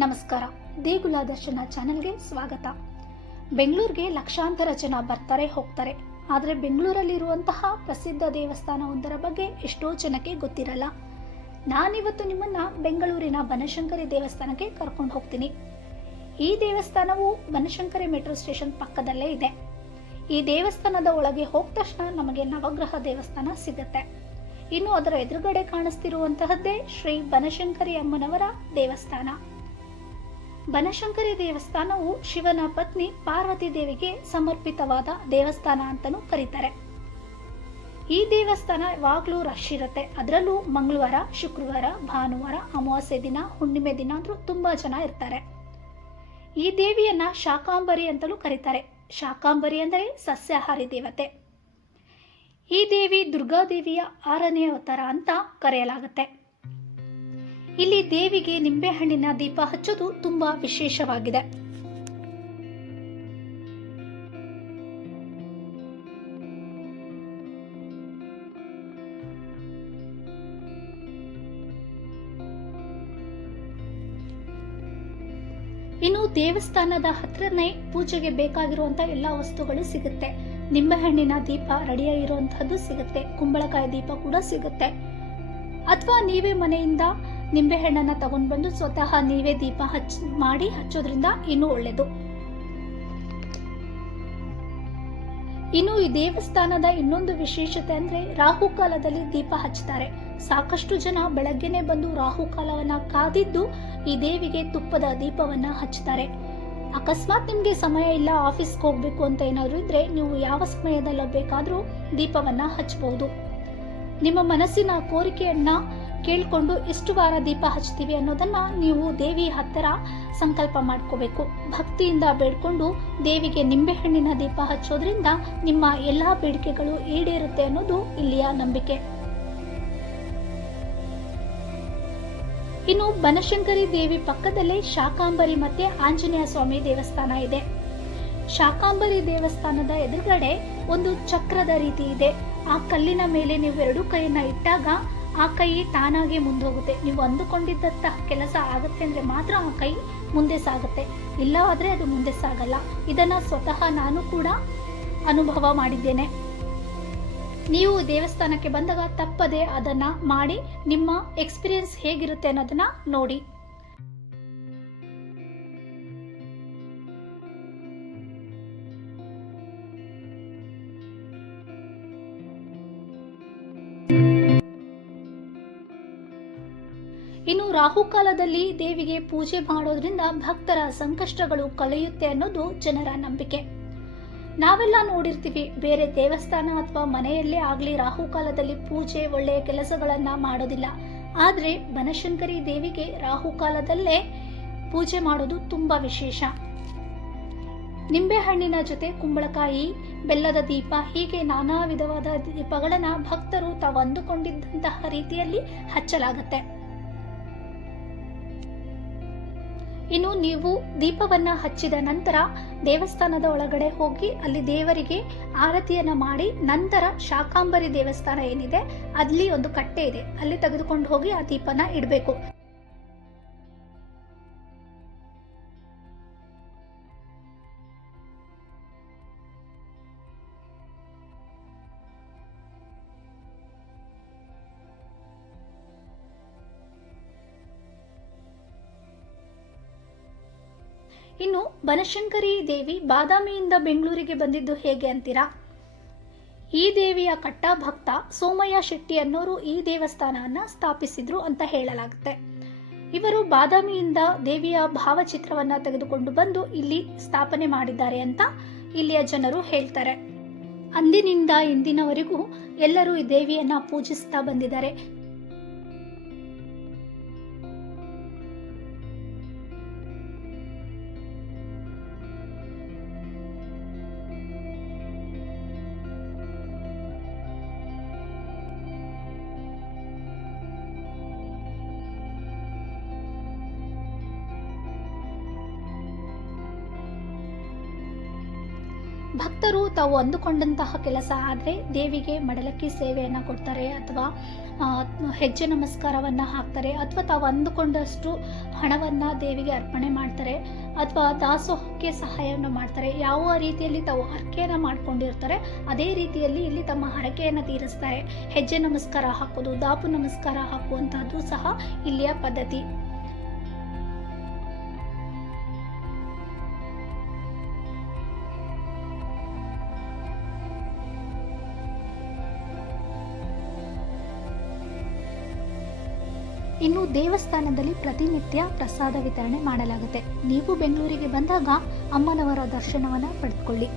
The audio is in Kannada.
ನಮಸ್ಕಾರ. ದೇಗುಲ ದರ್ಶನ ಚಾನೆಲ್ಗೆ ಸ್ವಾಗತ. ಬೆಂಗಳೂರಿಗೆ ಲಕ್ಷಾಂತರ ಜನ ಬರ್ತಾರೆ ಹೋಗ್ತಾರೆ. ಆದರೆ ಬೆಂಗಳೂರಲ್ಲಿರುವಂತಹ ಪ್ರಸಿದ್ಧ ದೇವಸ್ಥಾನವೊಂದರ ಬಗ್ಗೆ ಎಷ್ಟೋ ಜನಕ್ಕೆ ಗೊತ್ತಿರಲ್ಲ. ನಾನಿವತ್ತು ನಿಮ್ಮನ್ನ ಬೆಂಗಳೂರಿನ ಬನಶಂಕರಿ ದೇವಸ್ಥಾನಕ್ಕೆ ಕರ್ಕೊಂಡು ಹೋಗ್ತೀನಿ. ಈ ದೇವಸ್ಥಾನವು ಬನಶಂಕರಿ ಮೆಟ್ರೋ ಸ್ಟೇಷನ್ ಪಕ್ಕದಲ್ಲೇ ಇದೆ. ಈ ದೇವಸ್ಥಾನದ ಒಳಗೆ ಹೋದ ತಕ್ಷಣ ನಮಗೆ ನವಗ್ರಹ ದೇವಸ್ಥಾನ ಸಿಗುತ್ತೆ. ಇನ್ನು ಅದರ ಎದುರುಗಡೆ ಕಾಣಿಸ್ತಿರುವಂತಹದ್ದೇ ಶ್ರೀ ಬನಶಂಕರಿ ಅಮ್ಮನವರ ದೇವಸ್ಥಾನ. ಬನಶಂಕರಿ ದೇವಸ್ಥಾನವು ಶಿವನ ಪತ್ನಿ ಪಾರ್ವತಿ ದೇವಿಗೆ ಸಮರ್ಪಿತವಾದ ದೇವಸ್ಥಾನ ಅಂತಲೂ ಕರೀತಾರೆ. ಈ ದೇವಸ್ಥಾನ ಯಾವಾಗಲೂ ರಶ್ ಇರುತ್ತೆ. ಅದರಲ್ಲೂ ಮಂಗಳವಾರ, ಶುಕ್ರವಾರ, ಭಾನುವಾರ, ಅಮಾವಾಸ್ಯೆ ದಿನ, ಹುಣ್ಣಿಮೆ ದಿನ ಅಂದ್ರೂ ತುಂಬಾ ಜನ ಇರ್ತಾರೆ. ಈ ದೇವಿಯನ್ನ ಶಾಕಾಂಬರಿ ಅಂತಲೂ ಕರೀತಾರೆ. ಶಾಕಾಂಬರಿ ಅಂದರೆ ಸಸ್ಯಾಹಾರಿ ದೇವತೆ. ಈ ದೇವಿ ದುರ್ಗಾದೇವಿಯ 6ನೇ ಅವತಾರ ಅಂತ ಕರೆಯಲಾಗುತ್ತೆ. ಇಲ್ಲಿ ದೇವಿಗೆ ನಿಂಬೆಹಣ್ಣಿನ ದೀಪ ಹಚ್ಚೋದು ತುಂಬಾ ವಿಶೇಷವಾಗಿದೆ. ಇನ್ನು ದೇವಸ್ಥಾನದ ಹತ್ರನೇ ಪೂಜೆಗೆ ಬೇಕಾಗಿರುವಂತ ಎಲ್ಲಾ ವಸ್ತುಗಳು ಸಿಗುತ್ತೆ. ನಿಂಬೆಹಣ್ಣಿನ ದೀಪ ರೆಡಿಯಾಗಿರುವಂತಹದ್ದು ಸಿಗುತ್ತೆ. ಕುಂಬಳಕಾಯಿ ದೀಪ ಕೂಡ ಸಿಗುತ್ತೆ. ಅಥವಾ ನೀವೇ ಮನೆಯಿಂದ ನಿಂಬೆಹಣ್ಣನ್ನ ತಗೊಂಡು ಬಂದು ಸ್ವತಃ ನೀವೇ ದೀಪ ಮಾಡಿ ಹಚ್ಚೋದ್ರಿಂದ ಇನ್ನೂ ಒಳ್ಳೆಯದು. ಇನ್ನು ಈ ದೇವಸ್ಥಾನದ ಇನ್ನೊಂದು ವಿಶೇಷತೆ ಅಂದ್ರೆ ರಾಹುಕಾಲದಲ್ಲಿ ದೀಪ ಹಚ್ತಾರೆ. ಸಾಕಷ್ಟು ಜನ ಬೆಳಗ್ಗೆನೆ ಬಂದು ರಾಹುಕಾಲವನ್ನ ಕಾದಿದ್ದು ಈ ದೇವಿಗೆ ತುಪ್ಪದ ದೀಪವನ್ನ ಹಚ್ತಾರೆ. ಅಕಸ್ಮಾತ್ ನಿಮ್ಗೆ ಸಮಯ ಇಲ್ಲ, ಆಫೀಸ್ಗೆ ಹೋಗ್ಬೇಕು ಅಂತ ಏನಾದ್ರು ಇದ್ರೆ ನೀವು ಯಾವ ಸಮಯದಲ್ಲ ಬೇಕಾದ್ರೂ ದೀಪವನ್ನ ಹಚ್ಚಬಹುದು. ನಿಮ್ಮ ಮನಸ್ಸಿನ ಕೋರಿಕೆಯನ್ನ ಕೇಳಿಕೊಂಡು ಎಷ್ಟು ವಾರ ದೀಪ ಹಚ್ತೀವಿ ಅನ್ನೋದನ್ನ ನೀವು ದೇವಿ ಹತ್ತಿರ ಸಂಕಲ್ಪ ಮಾಡ್ಕೋಬೇಕು. ಭಕ್ತಿಯಿಂದ ಬೇಡ್ಕೊಂಡು ದೇವಿಗೆ ನಿಂಬೆಹಣ್ಣಿನ ದೀಪ ಹಚ್ಚೋದ್ರಿಂದ ನಿಮ್ಮ ಎಲ್ಲಾ ಬೇಡಿಕೆಗಳು ಈಡೇರುತ್ತೆ ಅನ್ನೋದು ಇಲ್ಲಿಯ ನಂಬಿಕೆ. ಇನ್ನು ಬನಶಂಕರಿ ದೇವಿ ಪಕ್ಕದಲ್ಲೇ ಶಾಕಾಂಬರಿ ಮತ್ತೆ ಆಂಜನೇಯ ಸ್ವಾಮಿ ದೇವಸ್ಥಾನ ಇದೆ. ಶಾಕಾಂಬರಿ ದೇವಸ್ಥಾನದ ಎದುರುಗಡೆ ಒಂದು ಚಕ್ರದ ರೀತಿ ಇದೆ. ಆ ಕಲ್ಲಿನ ಮೇಲೆ ನೀವು 2 ಕೈಯನ್ನ ಇಟ್ಟಾಗ ಆ ಕೈ ತಾನಾಗೆ ಮುಂದೆ ಹೋಗುತ್ತೆ. ನೀವು ಅಂದುಕೊಂಡಿದ್ದಂತಹ ಕೆಲಸ ಆಗುತ್ತೆ ಅಂದ್ರೆ ಮಾತ್ರ ಆ ಕೈ ಮುಂದೆ ಸಾಗುತ್ತೆ, ಇಲ್ಲವಾದ್ರೆ ಅದು ಮುಂದೆ ಸಾಗಲ್ಲ. ಇದನ್ನ ಸ್ವತಃ ನಾನು ಕೂಡ ಅನುಭವ ಮಾಡಿದ್ದೇನೆ. ನೀವು ದೇವಸ್ಥಾನಕ್ಕೆ ಬಂದಾಗ ತಪ್ಪದೆ ಅದನ್ನ ಮಾಡಿ ನಿಮ್ಮ ಎಕ್ಸ್ಪೀರಿಯನ್ಸ್ ಹೇಗಿರುತ್ತೆ ಅನ್ನೋದನ್ನ ನೋಡಿ. ಇನ್ನು ರಾಹುಕಾಲದಲ್ಲಿ ದೇವಿಗೆ ಪೂಜೆ ಮಾಡೋದ್ರಿಂದ ಭಕ್ತರ ಸಂಕಷ್ಟಗಳು ಕಳೆಯುತ್ತೆ ಅನ್ನೋದು ಜನರ ನಂಬಿಕೆ. ನಾವೆಲ್ಲ ನೋಡಿರ್ತೀವಿ, ಬೇರೆ ದೇವಸ್ಥಾನ ಅಥವಾ ಮನೆಯಲ್ಲೇ ಆಗ್ಲಿ ರಾಹುಕಾಲದಲ್ಲಿ ಪೂಜೆ ಒಳ್ಳೆಯ ಕೆಲಸಗಳನ್ನ ಮಾಡೋದಿಲ್ಲ. ಆದ್ರೆ ಬನಶಂಕರಿ ದೇವಿಗೆ ರಾಹುಕಾಲದಲ್ಲೇ ಪೂಜೆ ಮಾಡೋದು ತುಂಬಾ ವಿಶೇಷ. ನಿಂಬೆಹಣ್ಣಿನ ಜೊತೆ ಕುಂಬಳಕಾಯಿ, ಬೆಲ್ಲದ ದೀಪ, ಹೀಗೆ ನಾನಾ ವಿಧವಾದ ದೀಪಗಳನ್ನ ಭಕ್ತರು ತಾವು ಅಂದುಕೊಂಡಿದ್ದಂತಹ ರೀತಿಯಲ್ಲಿ ಹಚ್ಚಲಾಗುತ್ತೆ. ಇನ್ನು ನೀವು ದೀಪವನ್ನ ಹಚ್ಚಿದ ನಂತರ ದೇವಸ್ಥಾನದ ಒಳಗಡೆ ಹೋಗಿ ಅಲ್ಲಿ ದೇವರಿಗೆ ಆರತಿಯನ್ನ ಮಾಡಿ ನಂತರ ಶಾಕಾಂಬರಿ ದೇವಸ್ಥಾನ ಏನಿದೆ ಅಲ್ಲಿ ಒಂದು ಕಟ್ಟೆ ಇದೆ, ಅಲ್ಲಿ ತೆಗೆದುಕೊಂಡು ಹೋಗಿ ಆ ದೀಪನ ಇಡಬೇಕು. ಇನ್ನು ಬನಶಂಕರಿ ದೇವಿ ಬಾದಾಮಿಯಿಂದ ಬೆಂಗಳೂರಿಗೆ ಬಂದಿದ್ದು ಹೇಗೆ ಅಂತೀರಾ? ಈ ದೇವಿಯ ಕಟ್ಟ ಭಕ್ತ ಸೋಮಯ್ಯ ಶೆಟ್ಟಿ ಅನ್ನೋರು ಈ ದೇವಸ್ಥಾನವನ್ನ ಸ್ಥಾಪಿಸಿದ್ರು ಅಂತ ಹೇಳಲಾಗುತ್ತೆ. ಇವರು ಬಾದಾಮಿಯಿಂದ ದೇವಿಯ ಭಾವಚಿತ್ರವನ್ನ ತೆಗೆದುಕೊಂಡು ಬಂದು ಇಲ್ಲಿ ಸ್ಥಾಪನೆ ಮಾಡಿದ್ದಾರೆ ಅಂತ ಇಲ್ಲಿಯ ಜನರು ಹೇಳ್ತಾರೆ. ಅಂದಿನಿಂದ ಇಂದಿನವರೆಗೂ ಎಲ್ಲರೂ ಈ ದೇವಿಯನ್ನ ಪೂಜಿಸ್ತಾ ಬಂದಿದ್ದಾರೆ. ಭಕ್ತರು ತಾವು ಅಂದುಕೊಂಡಂತಹ ಕೆಲಸ ಆದರೆ ದೇವಿಗೆ ಮಡಲಕ್ಕಿ ಸೇವೆಯನ್ನು ಕೊಡ್ತಾರೆ, ಅಥವಾ ಹೆಜ್ಜೆ ನಮಸ್ಕಾರವನ್ನು ಹಾಕ್ತಾರೆ, ಅಥವಾ ತಾವು ಅಂದುಕೊಂಡಷ್ಟು ಹಣವನ್ನು ದೇವಿಗೆ ಅರ್ಪಣೆ ಮಾಡ್ತಾರೆ, ಅಥವಾ ದಾಸೋಹಕ್ಕೆ ಸಹಾಯವನ್ನು ಮಾಡ್ತಾರೆ. ಯಾವ ರೀತಿಯಲ್ಲಿ ತಾವು ಹರಕೆಯನ್ನು ಮಾಡ್ಕೊಂಡಿರ್ತಾರೆ ಅದೇ ರೀತಿಯಲ್ಲಿ ಇಲ್ಲಿ ತಮ್ಮ ಹರಕೆಯನ್ನು ತೀರಿಸ್ತಾರೆ. ಹೆಜ್ಜೆ ನಮಸ್ಕಾರ ಹಾಕೋದು, ದಾಪು ನಮಸ್ಕಾರ ಹಾಕುವಂತಹದ್ದು ಸಹ ಇಲ್ಲಿಯ ಪದ್ಧತಿ. ಇನ್ನು ದೇವಸ್ಥಾನದಲ್ಲಿ ಪ್ರತಿನಿತ್ಯ ಪ್ರಸಾದ ವಿತರಣೆ ಮಾಡಲಾಗುತ್ತೆ. ನೀವು ಬೆಂಗಳೂರಿಗೆ ಬಂದಾಗ ಅಮ್ಮನವರ ದರ್ಶನವನ್ನು ಪಡೆದುಕೊಳ್ಳಿ.